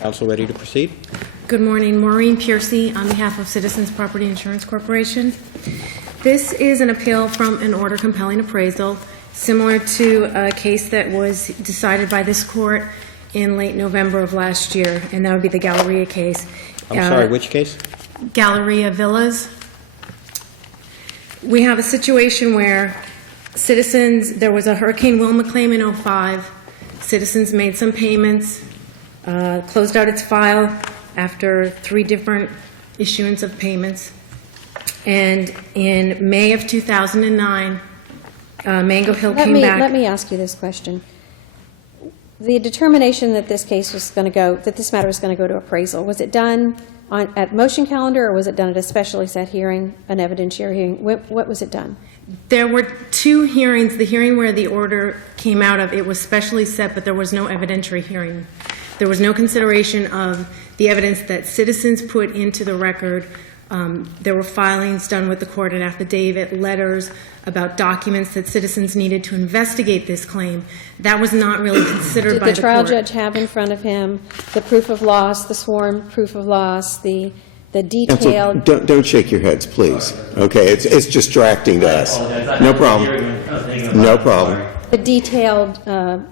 Counsel ready to proceed? Good morning. Maureen Piercy on behalf of Citizens Property Insurance Corporation. This is an appeal from an order compelling appraisal, similar to a case that was decided by this court in late November of last year, and that would be the Galleria case. I'm sorry, which case? Galleria Villas. We have a situation where Citizens, there was a Hurricane Wilma claim in 2005. Citizens made some payments, closed out its file after 3 different issuance of payments. And in May of 2009, Mango Hill came back. Let me ask you this question. The determination that this case was going to go, that this matter was going to go to appraisal, was it done at motion calendar, or was it done at a specially set hearing, an evidentiary hearing? What was it done? There were 2 hearings. The hearing where the order came out of, it was specially set, but there was no evidentiary hearing. There was no consideration of the evidence that Citizens put into the record. There were filings done with the court, an affidavit, letters about documents that Citizens needed to investigate this claim. That was not really considered by the court. Did the trial judge have in front of him the proof of loss, the sworn proof of loss, the detailed... Counsel, don't shake your heads, please. Okay, it's distracting to us. No problem. No problem. The detailed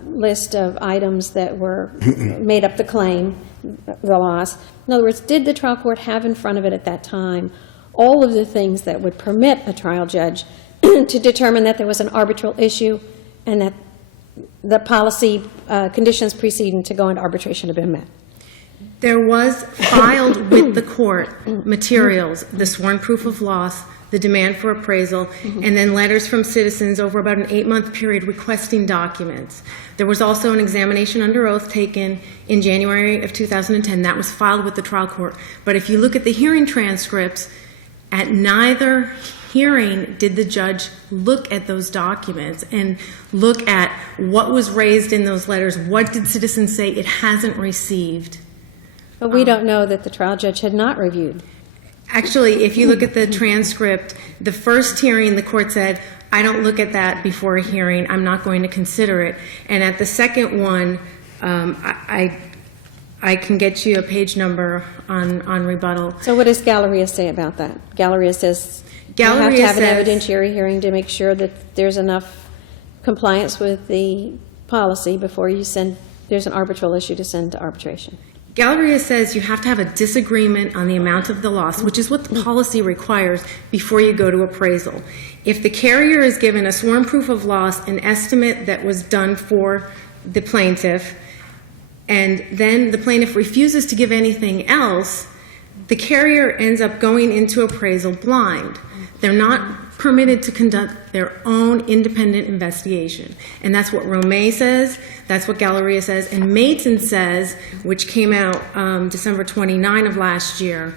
list of items that were made up the claim, the loss. In other words, did the trial court have in front of it at that time all of the things that would permit a trial judge to determine that there was an arbitral issue and that the policy conditions preceding to go into arbitration have been met? There was filed with the court materials, the sworn proof of loss, the demand for appraisal, and then letters from Citizens over about an 8-month period requesting documents. There was also an examination under oath taken in January of 2010. That was filed with the trial court. But if you look at the hearing transcripts, at neither hearing did the judge look at those documents and look at what was raised in those letters. What did Citizens say it hasn't received? But we don't know that the trial judge had not reviewed. Actually, if you look at the transcript, the first hearing, the court said, I don't look at that before a hearing. I'm not going to consider it. And at the second one, I can get you a page number on rebuttal. So what does Galleria say about that? Galleria says you have to have an evidentiary hearing to make sure that there's enough compliance with the policy before you there's an arbitral issue to send to arbitration. Galleria says you have to have a disagreement on the amount of the loss, which is what the policy requires before you go to appraisal. If the carrier is given a sworn proof of loss, an estimate that was done for the plaintiff, and then the plaintiff refuses to give anything else, the carrier ends up going into appraisal blind. They're not permitted to conduct their own independent investigation. And that's what Romay says, that's what Galleria says, and Maton says, which came out December 29 of last year,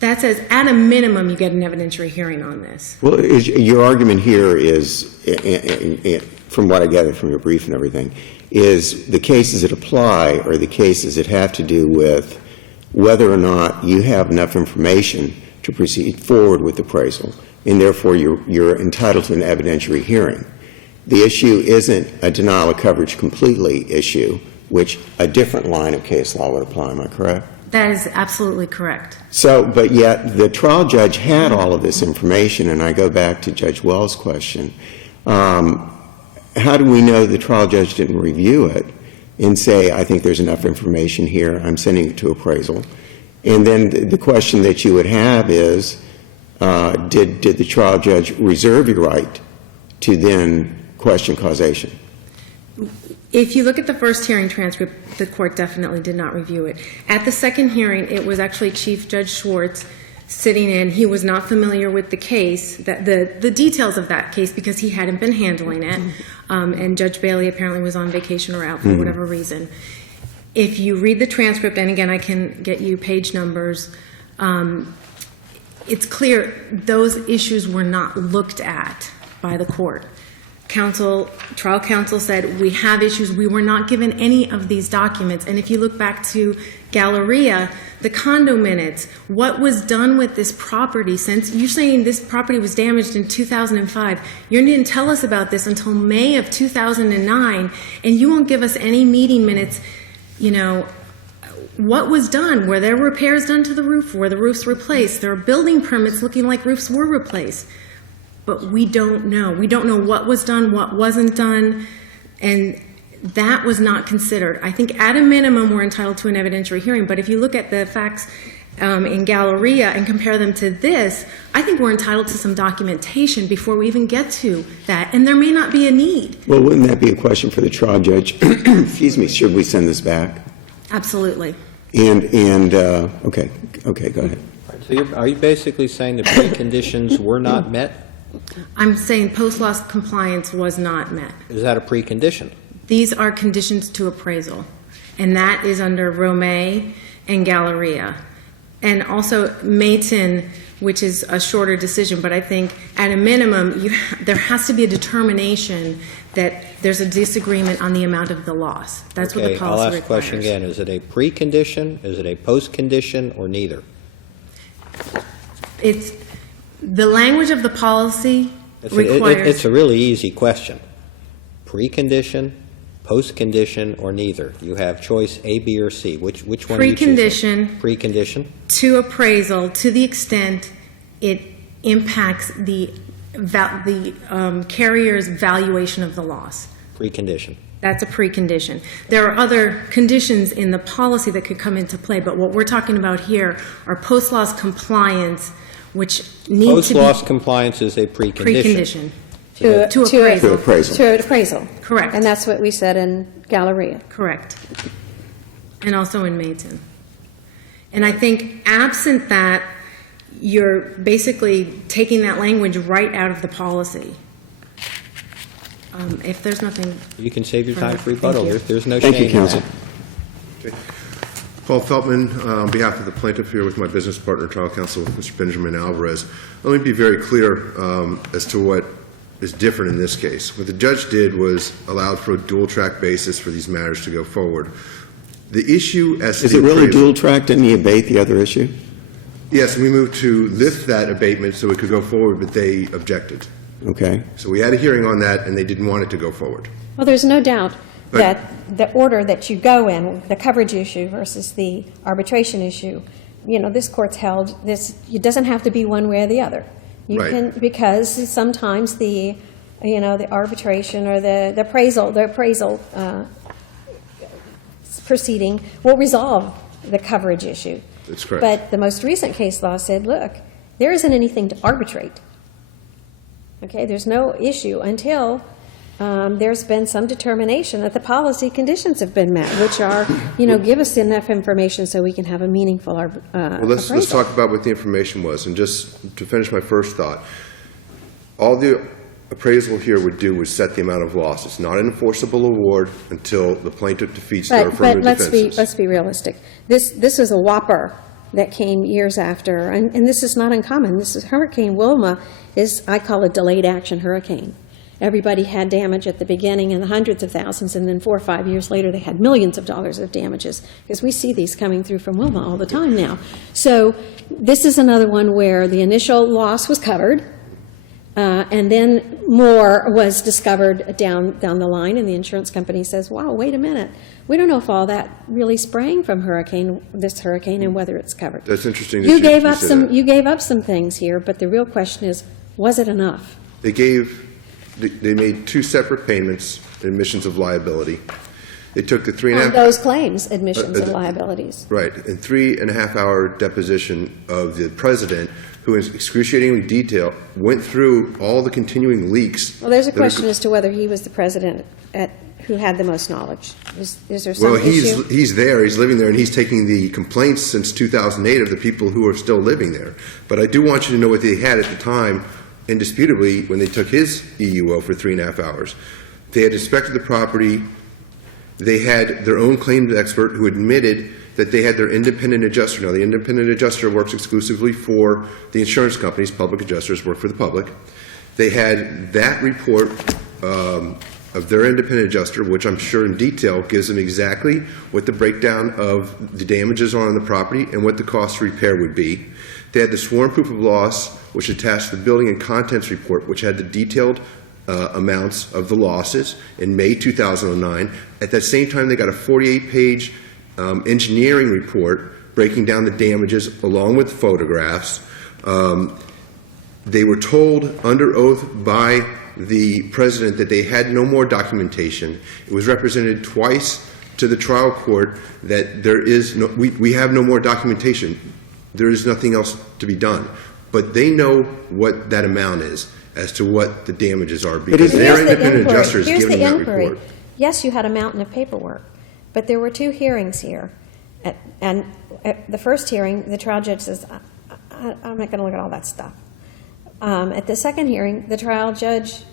that says at a minimum you get an evidentiary hearing on this. Well, your argument here is, from what I gathered from your brief and everything, is the cases that apply are the cases that have to do with whether or not you have enough information to proceed forward with appraisal, and therefore you're entitled to an evidentiary hearing. The issue isn't a denial of coverage completely issue, which a different line of case law would apply. Am I correct? That is absolutely correct. So, but yet the trial judge had all of this information, and I go back to Judge Wells' question. How do we know the trial judge didn't review it and say, I think there's enough information here, I'm sending it to appraisal? And then the question that you would have is, did the trial judge reserve your right to then question causation? If you look at the first hearing transcript, the court definitely did not review it. At the second hearing, it was actually Chief Judge Schwartz sitting in. He was not familiar with the case, the details of that case, because he hadn't been handling it. And Judge Bailey apparently was on vacation or out for whatever reason. If you read the transcript, and again, I can get you page numbers, it's clear those issues were not looked at by the court. Trial counsel said, we have issues. We were not given any of these documents. And if you look back to Galleria, the condo minutes, what was done with this property since you're saying this property was damaged in 2005. You didn't tell us about this until May of 2009, and you won't give us any meeting minutes, what was done? Were there repairs done to the roof? Were the roofs replaced? There are building permits looking like roofs were replaced. But we don't know. We don't know what was done, what wasn't done, and that was not considered. I think at a minimum we're entitled to an evidentiary hearing, but if you look at the facts in Galleria and compare them to this, I think we're entitled to some documentation before we even get to that, and there may not be a need. Well, wouldn't that be a question for the trial judge? Excuse me, should we send this back? Absolutely. Okay, go ahead. So are you basically saying the preconditions were not met? I'm saying post-loss compliance was not met. Is that a precondition? These are conditions to appraisal, and that is under Romay and Galleria. And also Mayton, which is a shorter decision, but I think at a minimum, there has to be a determination that there's a disagreement on the amount of the loss. That's what the policy requires. I'll ask the question again. Is it a precondition, is it a post-condition, or neither? It's, the language of the policy requires... It's a really easy question. Precondition, post-condition, or neither? You have choice A, B, or C. Which one are you choosing? Precondition. Precondition. To appraisal, to the extent it impacts the carrier's valuation of the loss. Precondition. That's a precondition. There are other conditions in the policy that could come into play, but what we're talking about here are post-loss compliance, which need to be... Post-loss compliance is a precondition. Precondition. To appraisal. To appraisal. To appraisal. Correct. And that's what we said in Galleria. Correct. And also in Mayton. And I think absent that, you're basically taking that language right out of the policy. If there's nothing... You can save your time for rebuttal. Thank you. There's no shame Thank you, in counsel. that. Okay. Paul Feltman, on behalf of the plaintiff, here with my business partner, trial counsel, Mr. Benjamin Alvarez. Let me be very clear as to what is different in this case. What the judge did was allowed for a dual-track basis for these matters to go forward. The issue as to Is it really dual-track? Didn't he abate the other issue? Yes, we moved to lift that abatement so it could go forward, but they objected. Okay. So we had a hearing on that, and they didn't want it to go forward. Well, there's no doubt But- that the order that you go in, the coverage issue versus the arbitration issue, this court's held this, it doesn't have to be one way or the other. You Right. can, because sometimes the arbitration or the appraisal proceeding will resolve the coverage issue. That's correct. But the most recent case law said, look, there isn't anything to arbitrate. Okay, there's no issue until there's been some determination that the policy conditions have been met, which are, give us enough information so we can have a meaningful Well, let's appraisal. talk about what the information was. And just to finish my first thought, all the appraisal here would do was set the amount of loss. It's not an enforceable award until the plaintiff defeats their But affirmative defenses. let's be realistic. This is a whopper that came years after, and this is not uncommon. This is Hurricane Wilma I call a delayed action hurricane. Everybody had damage at the beginning in the hundreds of thousands, and then 4 or 5 years later they had millions of dollars of damages, because we see these coming through from Wilma all the time now. So this is another one where the initial loss was covered, and then more was discovered down the line, and the insurance company says, wow, wait a minute. We don't know if all that really sprang from this hurricane and whether it's covered. That's interesting that You gave up said some. that. You gave up some things here, but the real question is, was it enough? They made 2 separate payments, admissions of liability. They took the 3.5... On those claims, admissions and liabilities. Right, and 3.5-hour deposition of the president, who in excruciating detail went through all the continuing leaks. Well, there's a that are- question as to whether he was the president who had the most knowledge. Is there some Well, issue? he's there, he's living there, and he's taking the complaints since 2008 of the people who are still living there. But I do want you to know what they had at the time, indisputably, when they took his EUO for 3.5 hours. They had inspected the property. They had their own claims expert who admitted that they had their independent adjuster. Now, the independent adjuster works exclusively for the insurance companies. Public adjusters work for the public. They had that report of their independent adjuster, which I'm sure in detail gives them exactly what the breakdown of the damages are on the property and what the cost to repair would be. They had the sworn proof of loss, which attached the building and contents report, which had the detailed amounts of the losses in May 2009. At that same time, they got a 48-page engineering report breaking down the damages along with photographs. They were told under oath by the president that they had no more documentation. It was represented twice to the trial court that there is no, we have no more documentation. There is nothing else to be done. But they know what that amount is as to what the damages are because their independent adjuster is giving them that report. Yes, you had a mountain of paperwork, but there were 2 hearings here. And at the first hearing, the trial judge says, I'm not going to look at all that stuff. At the second hearing, the trial judge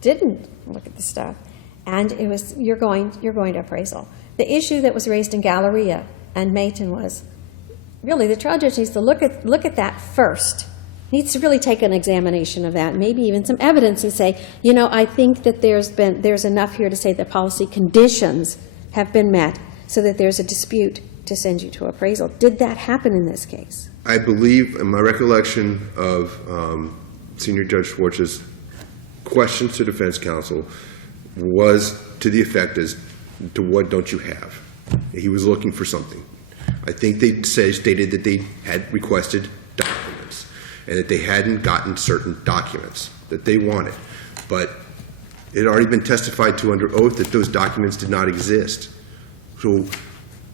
didn't look at the stuff, and it was, you're going to appraisal. The issue that was raised in Galleria and Mayton was, really, the trial judge needs to look at that first. Needs to really take an examination of that, maybe even some evidence, and say, I think that there's enough here to say that policy conditions have been met, so that there's a dispute to send you to appraisal. Did that happen in this case? I believe, in my recollection of Senior Judge Schwartz's questions to defense counsel, was to the effect as to what don't you have? He was looking for something. I think they stated that they had requested documents and that they hadn't gotten certain documents that they wanted. But it had already been testified to under oath that those documents did not exist. So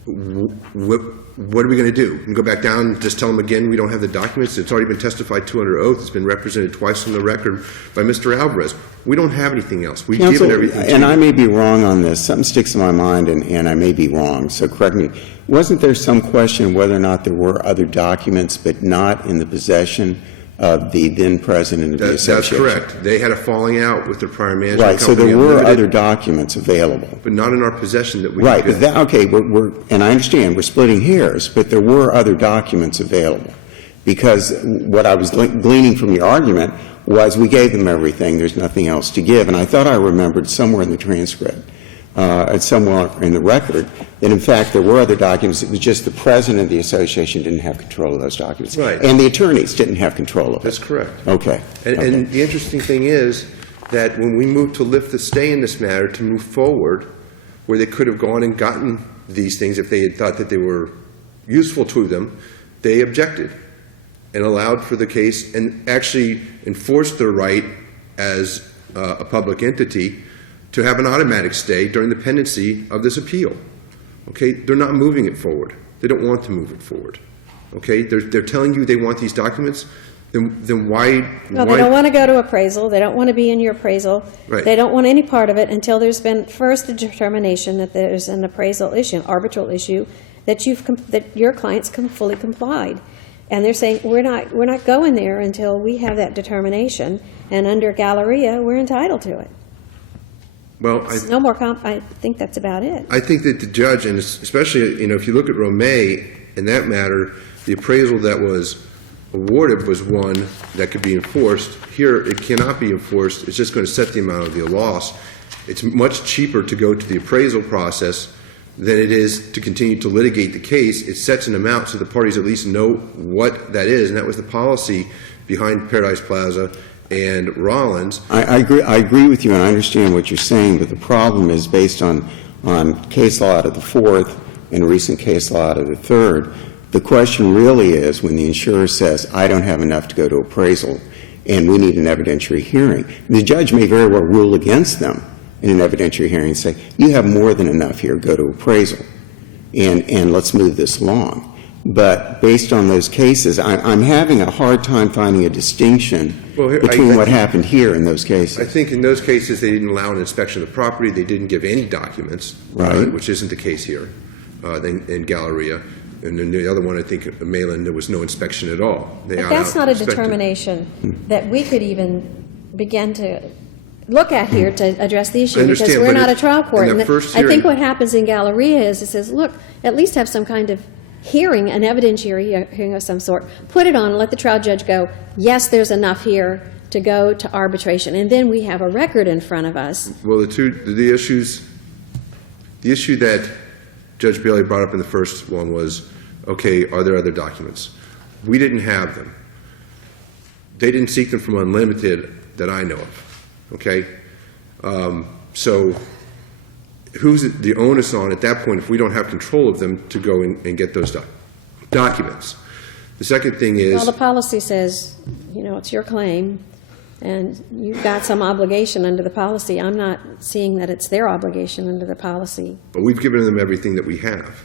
what are we going to do? And go back down and just tell them again we don't have the documents? It's already been testified to under oath. It's been represented twice on the record by Mr. Alvarez. We don't have anything else. We've given everything to you. And I may be wrong on this. Something sticks in my mind, and I may be wrong, so correct me. Wasn't there some question whether or not there were other documents but not in the possession of the then president of the association? That's correct. They had a falling out with their prior management Right, so company. there were Unlimited, other documents available. but not in our possession that we Right, could but that, okay, and I understand, we're splitting hairs, but there were other documents available. Because what I was gleaning from your argument was we gave them everything, there's nothing else to give. And I thought I remembered somewhere in the transcript, somewhere in the record, that in fact there were other documents. It was just the president of the association didn't have control of those documents. Right. And the attorneys didn't have control of it. That's correct. Okay. And the interesting thing is that when we moved to lift the stay in this matter to move forward, where they could have gone and gotten these things if they had thought that they were useful to them, they objected and allowed for the case and actually enforced their right as a public entity to have an automatic stay during the pendency of this appeal. Okay? They're not moving it forward. They don't want to move it forward. Okay? They're telling you they want these documents. Then why? No, they don't want to go to appraisal. They don't want to be in your appraisal. Right. They don't want any part of it until there's been first the determination that there's an appraisal issue, an arbitral issue, that your clients fully complied. And they're saying we're not going there until we have that determination. And under Galleria, we're entitled to it. Well, No more I think that's about it. I think that the judge, and especially, if you look at Romay, in that matter, the appraisal that was awarded was one that could be enforced. Here, it cannot be enforced. It's just going to set the amount of the loss. It's much cheaper to go to the appraisal process than it is to continue to litigate the case. It sets an amount so the parties at least know what that is, and that was the policy behind Paradise Plaza and Rollins. I agree with you, and I understand what you're saying, but the problem is based on case law out of the Fourth and recent case law out of the Third. The question really is when the insurer says, I don't have enough to go to appraisal and we need an evidentiary hearing, the judge may very well rule against them in an evidentiary hearing and say, you have more than enough here, go to appraisal, and let's move this along. But based on those cases, I'm having a hard time finding a distinction between what happened here in those cases. I think in those cases they didn't allow an inspection of the property. They didn't give any documents, Right. Which isn't the case here in Galleria. And then the other one, I think, Malin, there was no inspection at all. But that's not a determination that we could even begin to look at here to address the issue, I because understand, we're but not a trial court. in the And first I think hearing- what happens in Galleria is it says, look, at least have some kind of hearing, an evidentiary hearing of some sort. Put it on and let the trial judge go, yes, there's enough here to go to arbitration. And then we have a record in front of us. Well, the issue that Judge Bailey brought up in the first one was, okay, are there other documents? We didn't have them. They didn't seek them from Unlimited that I know of, okay? So who's the onus on at that point, if we don't have control of them, to go and get those documents? The second thing is... Well, the policy says, it's your claim, and you've got some obligation under the policy. I'm not seeing that it's their obligation under the policy. But we've given them everything that we have.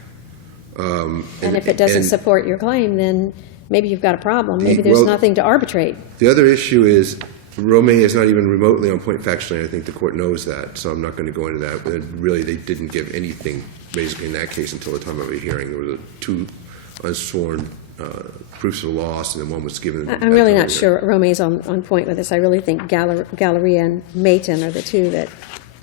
And if it doesn't support your claim, then maybe you've got a problem. Maybe there's nothing to arbitrate. The other issue is Romay is not even remotely on point factually. I think the court knows that, so I'm not going to go into that. But really, they didn't give anything, basically, in that case until the time of a hearing. There were 2 unsworn proofs of loss, and then one was given. I'm really not sure Romay's on point with this. I really think Galleria and Mayton are the two that,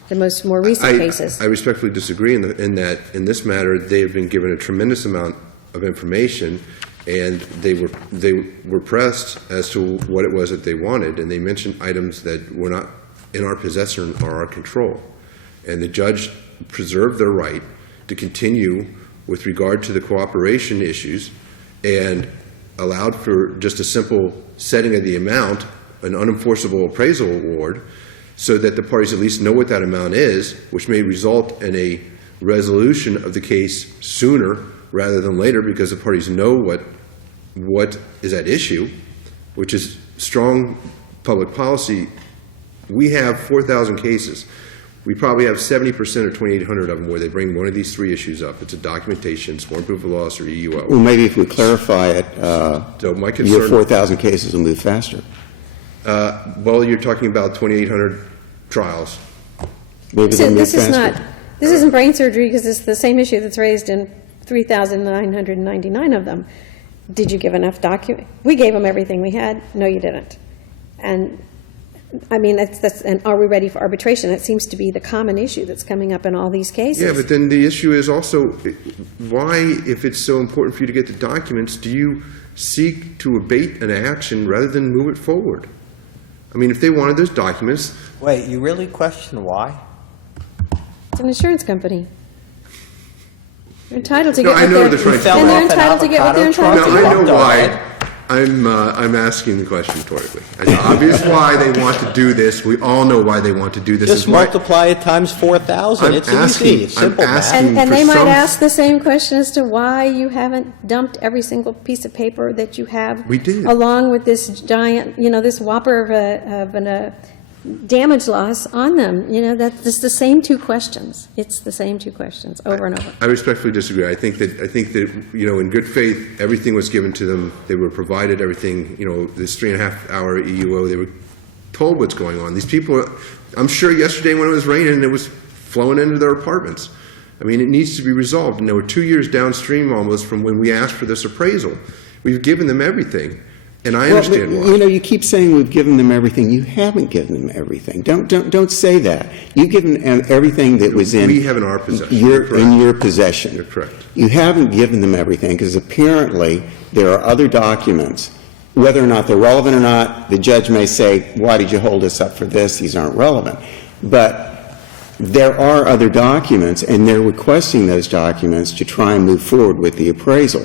the more recent cases. I respectfully disagree in that, in this matter, they have been given a tremendous amount of information, and they were pressed as to what it was that they wanted, and they mentioned items that were not in our possession or our control. And the judge preserved their right to continue with regard to the cooperation issues and allowed for just a simple setting of the amount, an unenforceable appraisal award, so that the parties at least know what that amount is, which may result in a resolution of the case sooner rather than later, because the parties know what is at issue, which is strong public policy. We have 4,000 cases. We probably have 70% or 2,800 of them where they bring one of these 3 issues up. It's a documentation, sworn proof of loss, or EUO. Well, maybe if we clarify it, So my concern, your 4,000 cases will move faster. well, you're talking about 2,800 trials. Maybe they'll move faster. This isn't brain surgery, because it's the same issue that's raised in 3,999 of them. Did you give enough document? We gave them everything we had. No, you didn't. And I mean, and are we ready for arbitration? That seems to be the common issue that's coming up in all these cases. Yeah, but then the issue is also, why, if it's so important for you to get the documents, do you seek to abate an action rather than move it forward? I mean, if they wanted those documents... Wait, you really question why? It's an insurance company. They're entitled to No, get I what know they're... they're trying to... And they're entitled to get what they're entitled No, to I get. know why. I'm asking the question rhetorically. It's obvious why they want to do this. We all know why they want to do this. Just Is why- multiply it times 4,000. It's easy. It's simple math. And for they might some- ask the same question as to why you haven't dumped every single piece of paper that you have. We did. Along with this giant, this whopper of a damage loss on them. That's the same 2 questions. It's the same 2 questions over and over. I respectfully disagree. I think that in good faith, everything was given to them. They were provided everything. This 3.5-hour EUO. They were told what's going on. These people, I'm sure yesterday when it was raining, it was flowing into their apartments. I mean, it needs to be resolved. And they were 2 years downstream almost from when we asked for this appraisal. We've given them everything. And I understand why. You keep saying we've given them everything. You haven't given them everything. Don't say that. You've given them everything that was in... We have in our possession. In your possession. You're correct. You haven't given them everything, because apparently there are other documents. Whether or not they're relevant or not, the judge may say, why did you hold us up for this? These aren't relevant. But there are other documents, and they're requesting those documents to try and move forward with the appraisal.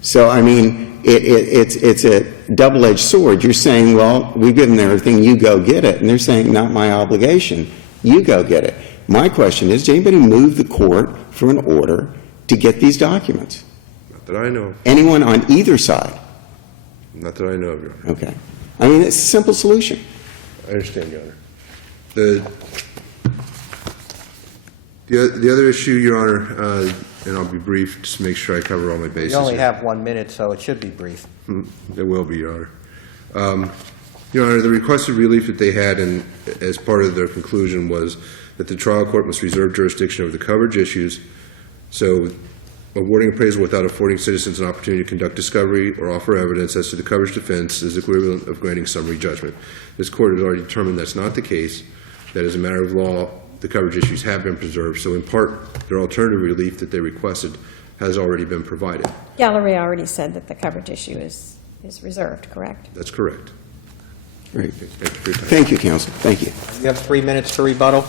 So, I mean... It's a double-edged sword. You're saying, well, we've given them everything, you go get it. And they're saying, not my obligation, you go get it. My question is, did anybody move the court for an order to get these documents? Not that I know of. Anyone on either side? Not that I know of, Your Honor. Okay. I mean, it's a simple solution. I understand, Your Honor. The other issue, Your Honor, and I'll be brief, just to make sure I cover all my bases. You only here. have 1 minute, so it should be brief. It will be, Your Honor. Your Honor, the requested relief that they had as part of their conclusion was that the trial court must reserve jurisdiction over the coverage issues, so awarding appraisal without affording citizens an opportunity to conduct discovery or offer evidence as to the coverage defense is equivalent of granting summary judgment. This court has already determined that's not the case, that as a matter of law, the coverage issues have been preserved, so in part, their alternative relief that they requested has already been provided. Galleria already said that the coverage issue is reserved, correct? That's correct. Great. Thank you for your time. Thank you, counsel. Thank you. You have 3 minutes to rebuttal.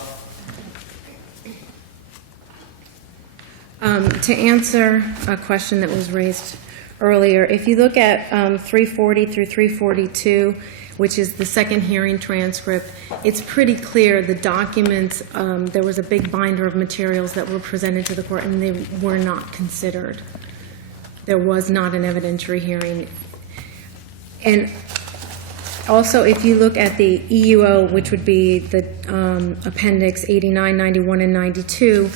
To answer a question that was raised earlier, if you look at 340 through 342, which is the second hearing transcript, it's pretty clear the documents, there was a big binder of materials that were presented to the court, and they were not considered. There was not an evidentiary hearing. And also, if you look at the EUO, which would be the Appendix 89, 91, and 92,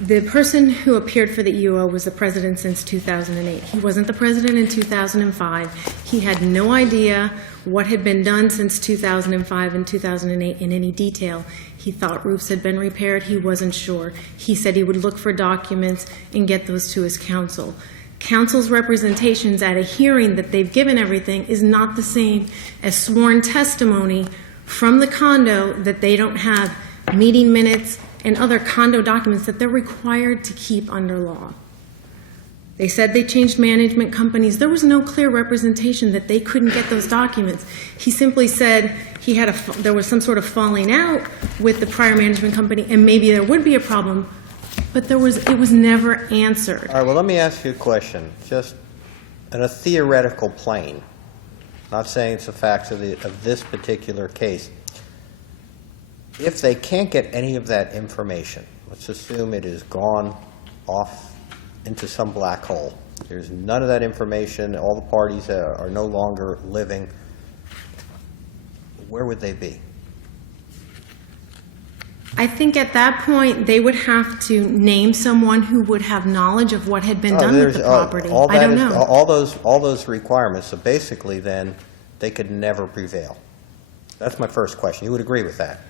the person who appeared for the EUO was the president since 2008. He wasn't the president in 2005. He had no idea what had been done since 2005 and 2008 in any detail. He thought roofs had been repaired. He wasn't sure. He said he would look for documents and get those to his counsel. Counsel's representations at a hearing that they've given everything is not the same as sworn testimony from the condo that they don't have meeting minutes and other condo documents that they're required to keep under law. They said they changed management companies. There was no clear representation that they couldn't get those documents. He simply said he had there was some sort of falling out with the prior management company, and maybe there would be a problem, but it was never answered. All right, well, let me ask you a question, just in a theoretical plane, not saying it's the facts of this particular case. If they can't get any of that information, let's assume it is gone off into some black hole. There's none of that information, all the parties are no longer living. Where would they be? I think at that point, they would have to name someone who would have knowledge of what had been done with the property. I don't know. All those requirements, so basically then, they could never prevail. That's my first question. You would agree with that?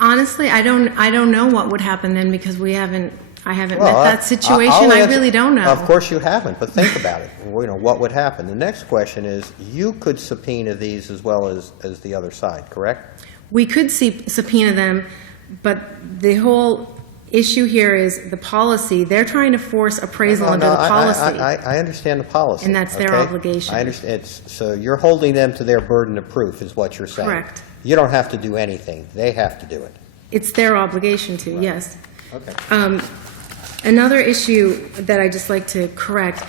Honestly, I don't know what would happen then, because I haven't met that situation. I really don't know. Of course you haven't, but think about it. What would happen? The next question is, you could subpoena these as well as the other side, correct? We could subpoena them, but the whole issue here is the policy. They're trying to force appraisal under the policy. I understand the policy. And that's their obligation. I understand. So you're holding them to their burden of proof, is what you're saying. Correct. You don't have to do anything. They have to do it. It's their obligation to, yes. Okay. Another issue that I'd just like to correct,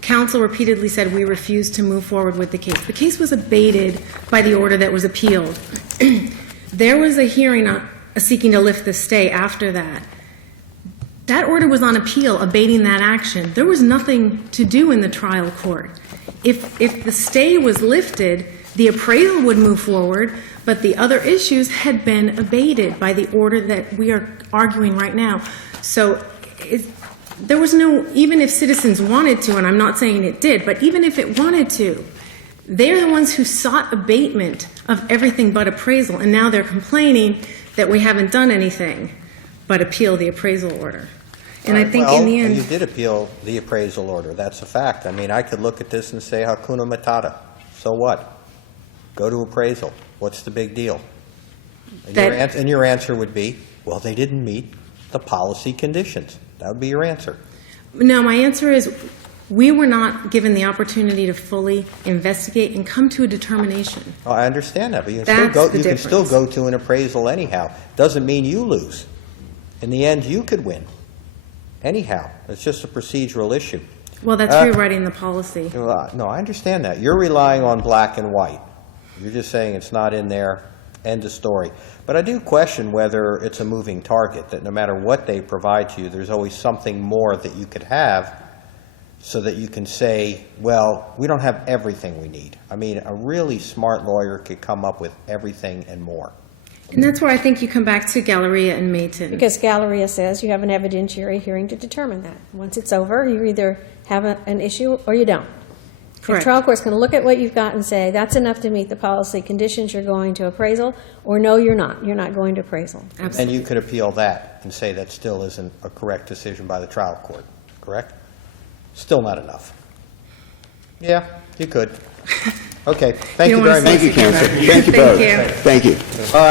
counsel repeatedly said we refused to move forward with the case. The case was abated by the order that was appealed. There was a hearing seeking to lift the stay after that. That order was on appeal, abating that action. There was nothing to do in the trial court. If the stay was lifted, the appraisal would move forward, but the other issues had been abated by the order that we are arguing right now. So there was no, even if Citizens wanted to, and I'm not saying it did, but even if it wanted to, they're the ones who sought abatement of everything but appraisal, and now they're complaining that we haven't done anything but appeal the appraisal order. And I think in the end... you did appeal the appraisal order. That's a fact. I mean, I could look at this and say, Hakuna Matata. So what? Go to appraisal. What's the big deal? And your answer would be, well, they didn't meet the policy conditions. That would be your answer. No, my answer is we were not given the opportunity to fully investigate and come to a determination. Oh, I understand that, but you can still go to an appraisal anyhow. Doesn't mean you lose. In the end, you could win. Anyhow, it's just a procedural issue. Well, that's rewriting the policy. No, I understand that. You're relying on black and white. You're just saying it's not in there, end of story. But I do question whether it's a moving target, that no matter what they provide to you, there's always something more that you could have so that you can say, well, we don't have everything we need. I mean, a really smart lawyer could come up with everything and more. And that's where I think you come back to Galleria and Mayton. Because Galleria says you have an evidentiary hearing to determine that. Once it's over, you either have an issue or you don't. Correct. The trial court's going to look at what you've got and say, that's enough to meet the policy conditions, you're going to appraisal, or no, you're not. You're not going to appraisal. Absolutely. And you could appeal that and say that still isn't a correct decision by the trial court, correct? Still not enough. Yeah, you could. Okay, thank you very much. Thank you, counsel. Thank you both. Thank you. Thank you.